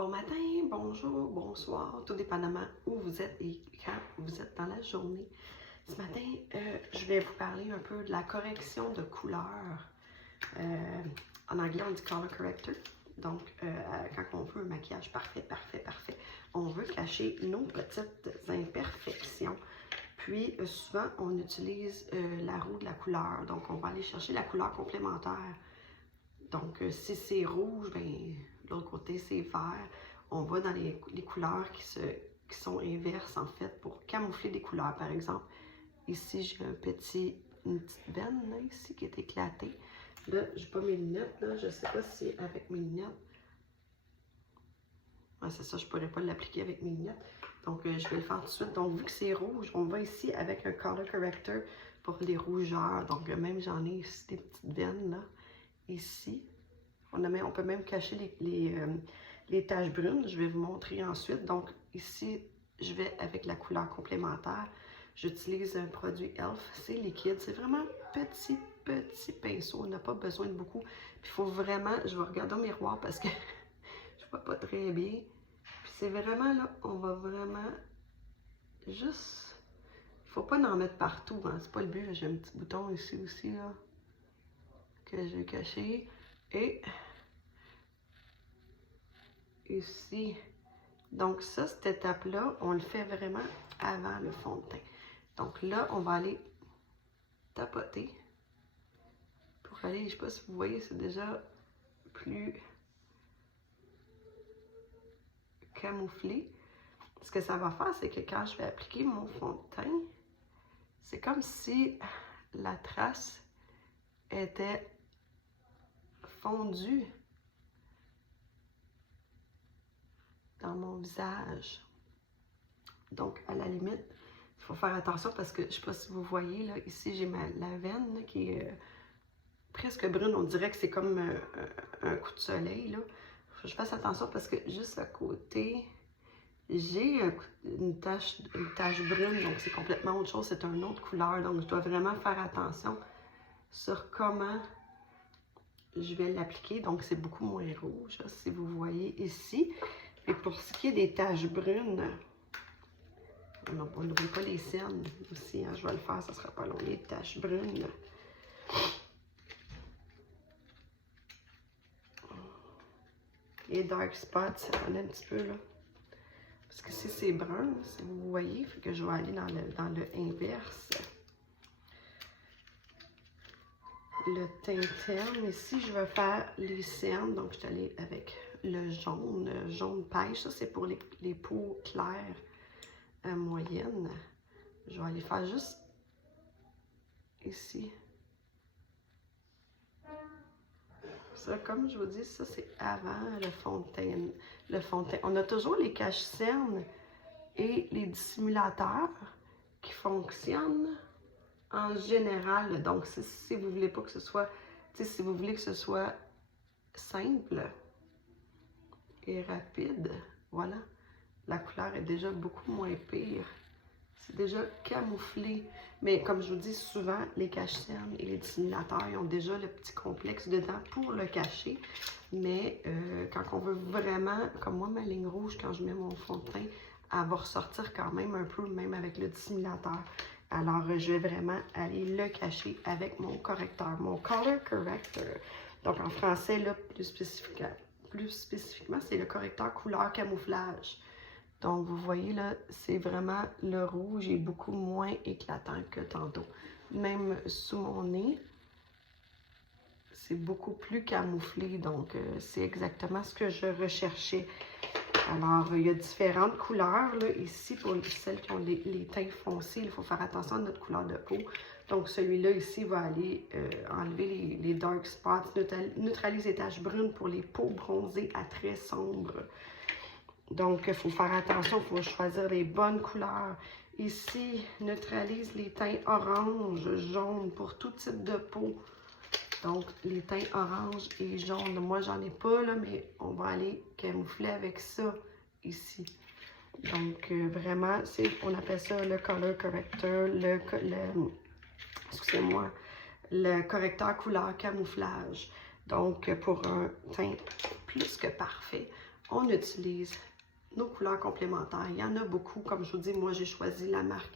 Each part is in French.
Bon matin, bonjour, bonsoir, tout dépendamment où vous êtes et quand vous êtes dans la journée. Ce matin, je vais vous parler un peu de la correction de couleur. En anglais, on dit color corrector. Donc, quand on veut un maquillage parfait, on veut cacher nos petites imperfections. Puis, souvent, on utilise la roue de la couleur. Donc, on va aller chercher la couleur complémentaire. Donc, si c'est rouge, ben, de l'autre côté, c'est vert. On va dans les couleurs qui sont inverses, en fait, pour camoufler des couleurs. Par exemple, ici, j'ai une petite veine, là, ici, qui est éclatée. Là, je n'ai pas mes lunettes, là. Je ne sais pas si avec mes lunettes. Ouais, c'est ça, je ne pourrais pas l'appliquer avec mes lunettes. Donc, je vais le faire tout de suite. Donc, vu que c'est rouge, on va ici avec un color corrector pour les rougeurs. Donc, même j'en ai ici des petites veines, là. Ici, on peut même cacher les taches brunes. Je vais vous montrer ensuite. Donc, ici, je vais avec la couleur complémentaire. J'utilise un produit e.l.f. C'est liquide. C'est vraiment petit pinceau. On n'a pas besoin de beaucoup. Puis, il faut vraiment... Je vais regarder au miroir parce que je ne vois pas très bien. Puis, c'est vraiment là, on va vraiment juste... Il ne faut pas en mettre partout. Hein. C'est pas le but. J'ai un petit bouton ici aussi, là, que je vais cacher. Et ici. Donc ça, cette étape-là, on le fait vraiment avant le fond de teint. Donc là, on va aller tapoter pour aller, je ne sais pas si vous voyez, c'est déjà plus camouflé. Ce que ça va faire, c'est que quand je vais appliquer mon fond de teint, c'est comme si la trace était fondue dans mon visage. Donc, à la limite, il faut faire attention parce que, je ne sais pas si vous voyez, là, ici, j'ai la veine là, qui est presque brune. On dirait que c'est comme un coup de soleil, là. Faut que je fasse attention parce que juste à côté, j'ai une tache brune. Donc, c'est complètement autre chose. C'est une autre couleur. Donc, je dois vraiment faire attention sur comment je vais l'appliquer. Donc, c'est beaucoup moins rouge, là, si vous voyez ici. Et pour ce qui est des taches brunes, on n'oublie pas les cernes aussi, hein, je vais le faire, ça ne sera pas long, les taches brunes. Les dark spots, ça en a un petit peu, là. Parce que si c'est brun, si vous voyez, il faut que je vais aller dans le inverse. Le teint terne, ici, je vais faire les cernes, donc je suis allée avec le jaune pêche, ça c'est pour les peaux claires moyennes. Je vais aller faire juste ici. Ça, comme je vous dis, ça c'est avant le fond de teint. On a toujours les cache-cernes et les dissimulateurs qui fonctionnent en général. Donc, si vous voulez pas que ce soit, si vous voulez que ce soit simple et rapide, voilà, la couleur est déjà beaucoup moins pire. C'est déjà camouflé. Mais comme je vous dis souvent, les cache-cernes et les dissimulateurs, ils ont déjà le petit complexe dedans pour le cacher. Mais quand on veut vraiment, comme moi, ma ligne rouge, quand je mets mon fond de teint, elle va ressortir quand même un peu, même avec le dissimulateur. Alors, je vais vraiment aller le cacher avec mon correcteur, mon color corrector. Donc, en français, là, plus spécifiquement, c'est le correcteur couleur camouflage. Donc, vous voyez, là, c'est vraiment le rouge est beaucoup moins éclatant que tantôt. Même sous mon nez, c'est beaucoup plus camouflé. Donc, c'est exactement ce que je recherchais. Alors, il y a différentes couleurs, là, ici, pour celles qui ont les teints foncés. Il faut faire attention à notre couleur de peau. Donc, celui-là, ici, va aller enlever les dark spots, neutraliser les taches brunes pour les peaux bronzées à très sombres. Donc, il faut faire attention, il faut choisir les bonnes couleurs. Ici, neutralise les teints orange, jaune pour tout type de peau. Donc, les teints orange et jaune. Moi, j'en ai pas, là, mais on va aller camoufler avec ça ici. Donc, vraiment, on appelle ça le color corrector, excusez-moi, le correcteur couleur camouflage. Donc, pour un teint plus que parfait, on utilise nos couleurs complémentaires. Il y en a beaucoup. Comme je vous dis, moi, j'ai choisi la marque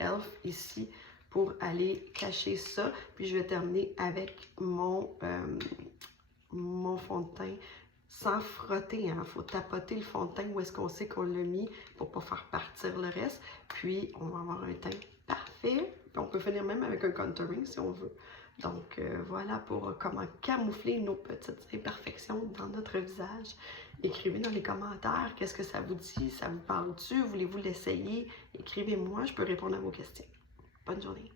e.l.f. ici pour aller cacher ça. Puis, je vais terminer avec mon fond de teint sans frotter. Il faut tapoter le fond de teint où est-ce qu'on sait qu'on l'a mis pour ne pas faire partir le reste. Puis, on va avoir un teint parfait. Puis, on peut finir même avec un contouring si on veut. Donc, voilà pour comment camoufler nos petites imperfections dans notre visage. Écrivez dans les commentaires qu'est-ce que ça vous dit, ça vous parle-tu, voulez-vous l'essayer? Écrivez-moi, je peux répondre à vos questions. Bonne journée!